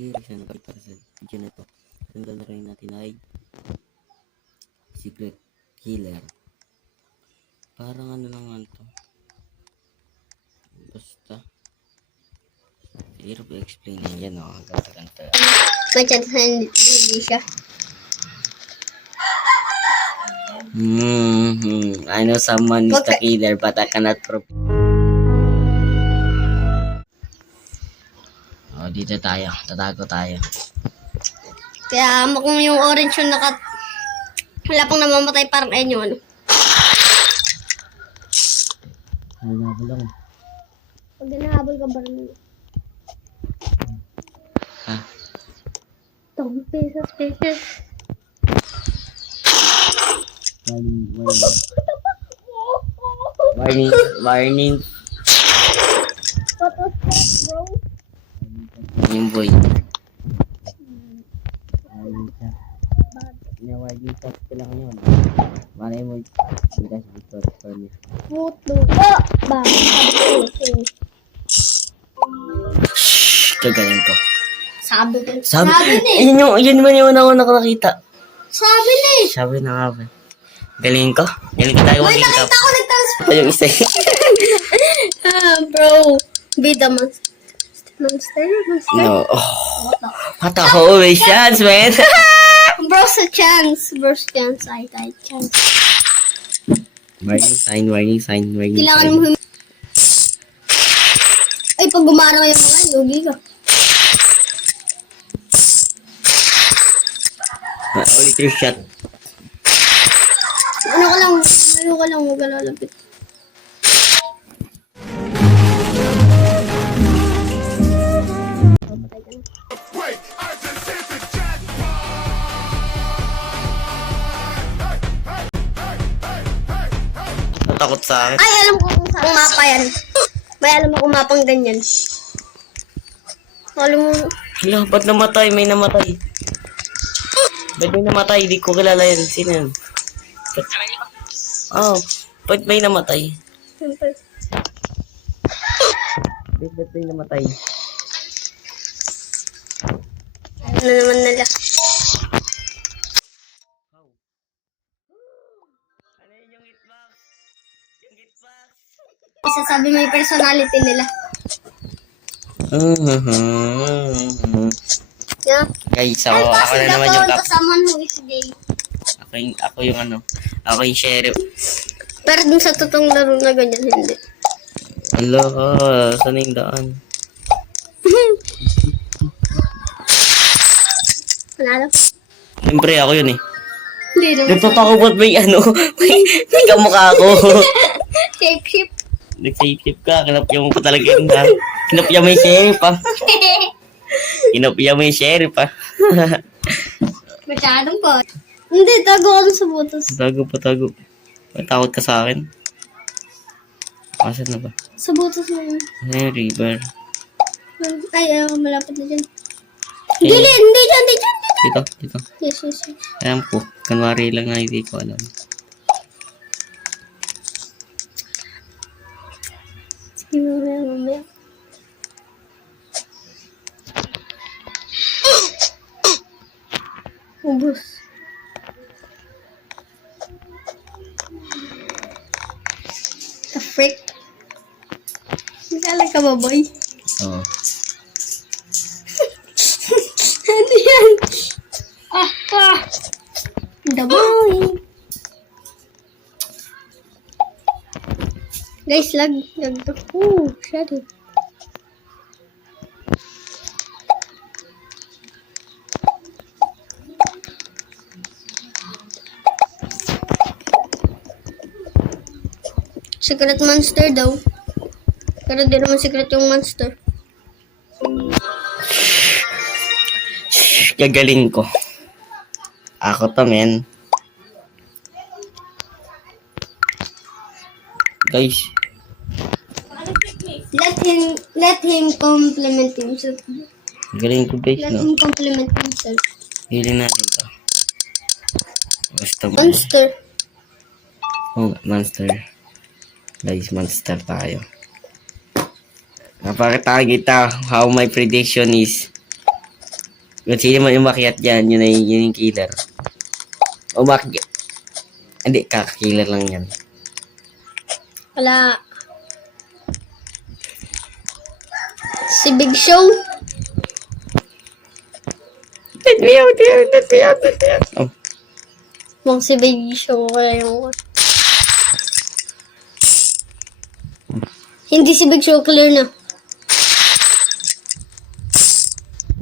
Here, sana para sa video na to. Ang gagawin natin ay secret killer. Parang ano naman to. Basta. Hirap i-explain yan o. Ganito. May chance na hindi siya. I know someone is the killer but I cannot prove. Oh, dito tayo. Tatago tayo. Kaya mukhang yung orange yung wala pang namamatay, parang ayun yung ano. Hinahabol lang. Pag nahabol ka ba rin? Ha? 10 pesos. Warning. What was that, bro? Yung boy. Warning shot ko lang yun. Malay mo. Hindi kasi dito. Puto. Ba? Kagaling ko. Sabi ko. Sabi na eh. Yun man yung una ko nakakita. Sabi na eh. Sabi na nga ba. Galing ko tayo. Wait, nakita ko nagtransfer. Pa yung isa. Bro. Be the monster. No. What the holy chance, man. Bro's a chance. I chance. Warning sign. Kailangan mo ay, pag gumana yung mga yogi ka. Ulit yung shot. Ano ka lang, huwag ka lalapit. Natakot sa akin. Ay, alam ko kung saan mapa yan. May alam ako mapang ganyan. Alam mo, Hala, ba't namatay? May namatay. Ba't may namatay? Di ko kilala yan. Sino yan? Ba't may namatay? siyempre. Ba't may namatay? Ano naman nila. Ano yun yung hitbox? Yung hitbox? Isasabi mo yung personality nila. Yeah. Guys, ako na naman yung to someone who is gay. Ako yung sheriff. Pero dun sa totoong laro na ganyan, hindi. Hala, saan yung daan? Panalo? Siyempre, ako yun eh. Hindi naman. Nagtatakot may may kamukha ako. Shape. Nag-shape ka, kinapya mo pa talaga yun ha. Kinapya mo yung sheriff ha. Kinapya mo yung sheriff ha. Masyadong po. Hindi, tago ka dun sa butas. Tago. Matakot ka sa akin. Asan na ba? Sa butas na yun. Ano yung river? Ay, malapit na dyan. Hindi dyan. Dito. Yes. Alam ko. Kanwari lang na hindi ko alam. Sige, mamaya. Ubus. The frick? Nagkala ka ba, boy? Oo. Ano yan? The boy. Guys, lag to. Shadow. Secret monster daw. Pero di naman secret yung monster. Gagaling ko. Ako to, men. Guys. Let him compliment himself. Galing ko guys, Let no? him compliment himself. Hili natin to. Basta Monster. monster. Guys, monster tayo. Napakita kita how my prediction is. Kung sino man umakyat dyan, yun yung killer. Umakyat. Hindi, kaka-killer lang yan. Wala. Si Big Show. Let me out. Oh, Mukhang si Big Show kaya yung... Hindi si Big Show, clear na.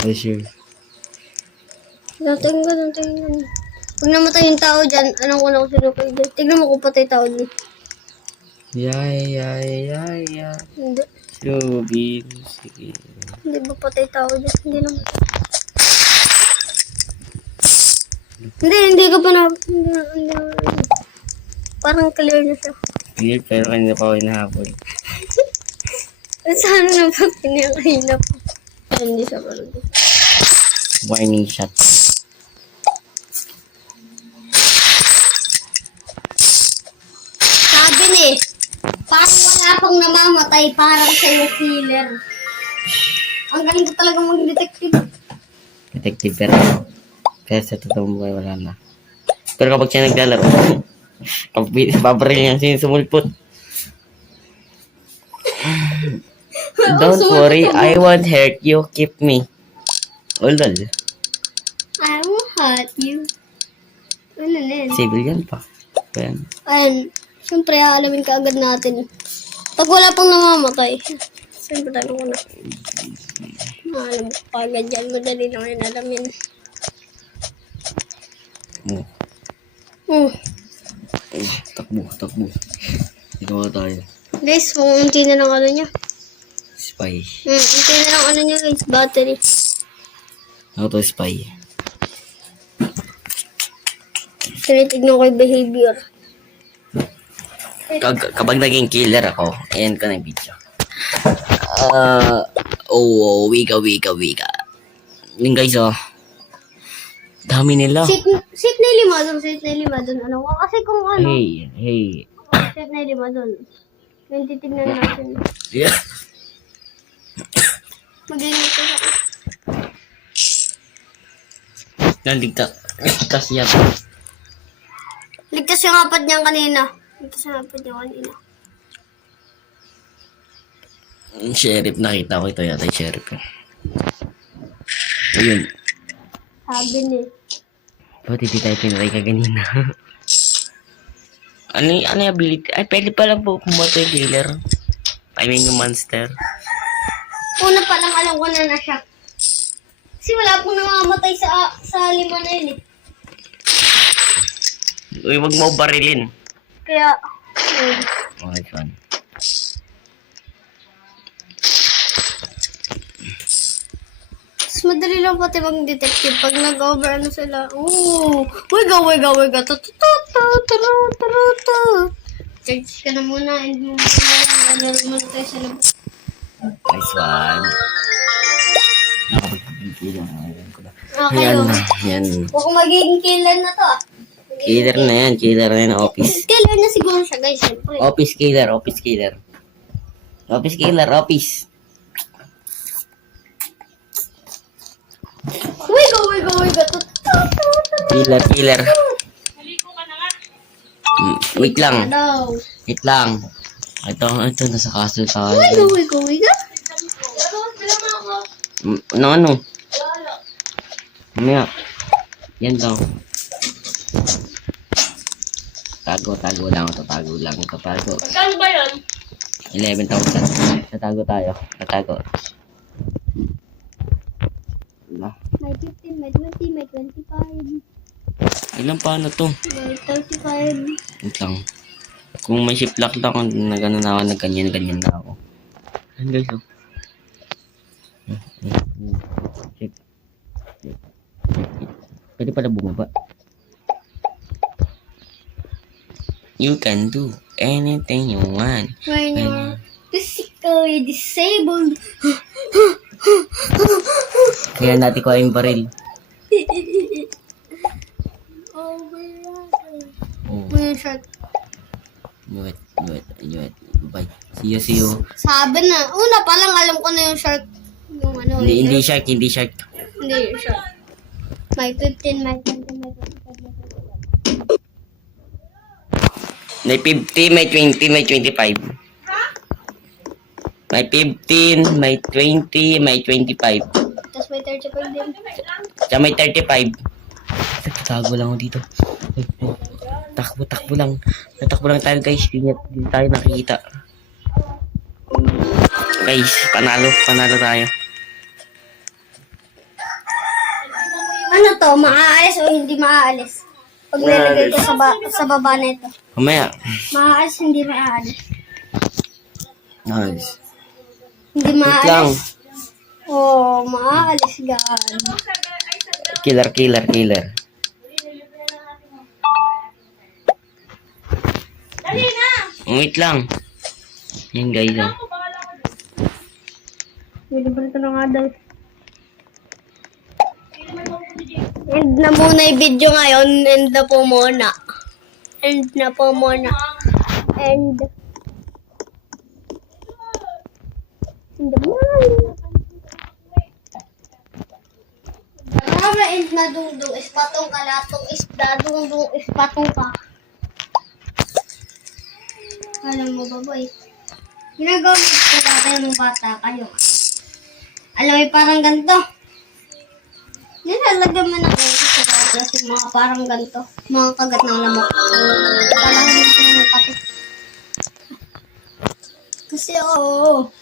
for sure. Tingnan ko. Pag namatay yung tao dyan, alam ko na kung sino kayo dyan. Tignan mo kung patay tao dyan. Yeah. Hindi. Ruby, sige. Hindi ba patay tao dyan? Hindi naman. Hindi ka pa na... Hindi. Parang clear na siya. Clear, pero kanina pa ako hinahabol. Sana na pa pinakahina pa. Hindi siya parang. Warning shot. Sabi ni, parang wala pang namamatay, parang siya yung killer. Ang galing ko talaga mag-detective. Detective, pero sa totoong buhay wala na. Pero kapag siya naglalaro, kapag babaril niya siya sumulpot. Don't worry, I won't hurt you. Keep me. Ulol. I will hurt you. Ano na yun? Civilian pa. Ayan. Ayun, siyempre aalamin ka agad natin. Pag wala pang namamatay, siyempre tayo ko na. Alam mo pa agad yan, madali lang yun alamin. Oh, takbo. Ito nga tayo. Guys, unti na lang ano niya. Spy. Unti na lang ano niya guys, battery. Ako to spy. Tinitignan ko yung behavior. Kapag naging killer ako, ayan ko na yung video. Wika. Yung guys, dami nila. Sit na yung lima dun. Ano ko? Kasi kung ano, Hey. sit na yung lima dun. Yung titignan natin. Yeah. Mag-ingat ka. Ligtas yan. Ligtas yung apat niyan kanina. Sheriff, nakita ko ito yata yung sheriff. Ayun. Sabi ni. Ba't hindi tayo pinatay ka ganina? ano yung ability? Ay, pwede pala po pumatay yung killer. I mean yung monster. Una pa lang alam ko na siya. Kasi wala pong namamatay sa lima na yun eh. Uy, wag mo barilin. Kaya, Okay, fun. mas madali lang pati mag-detective pag nag-over ano sila. Ooh! Wiga. Charge ka na muna. Hindi mo muna. Lalaro muna tayo sa labas. Nice one. Nakapagpipili ang ngayon ko na. Okay, Yan. Kung magiging killer na to ah. Killer na yan, office. Killer na siguro siya guys, siyempre. Office killer. Wiga. Killer. Wait lang. Daw. Ito, nasa castle tayo. Wiga. Ano? Mamaya. Yan daw. Tago lang. Magkano ba yun? 11,000. Tatago tayo. Wala. May 15, may 20, may 25, Ilan pa na to? may 35. Wait lang. Kung may shiplock lang ako, nagano na ako, nagganyan na ako. Ayan guys, oh. Check. Pwede pala bumaba. You can do anything you want. When you're physically disabled. Kaya natin ko yung baril. Oh my God. Oh, May shark. knew it. Bye. See you. Sabi na. Una pa lang alam ko na yung shark. Yung ano. Hindi shark. Hindi siya. May 15, may 20, may 25. May 50, may 20, may 25. May 15, may 20, may 25. Tapos may 35 din. Tsaka may 35. Tago lang ako dito. Takbo lang. Natakbo lang tayo guys. Hindi tayo nakikita. Guys, panalo tayo. Ano to? Maaalis o hindi maaalis? Pag nilagay ko sa baba na ito. Mamaya. Maaalis, hindi maaalis. Nice. Hindi Wait lang. maaalis. Oh, maaalis gan. Killer. Dali na! Wait lang. Yan guys. Oh. Pwede pa ito na nga daw. End na muna yung video ngayon. End na po muna. End. End na dungdung ispatong kalatong isda dungdung ispatong ka. Alam mo ba boy? Ginagawa mo sa tatay ng bata kayo. Alam mo parang ganito. Nilalagyan mo ng ulo sa tatay yung mga parang ganito. Mga kagat ng lamok. Parang hindi sila ng kapit. Kasi oo.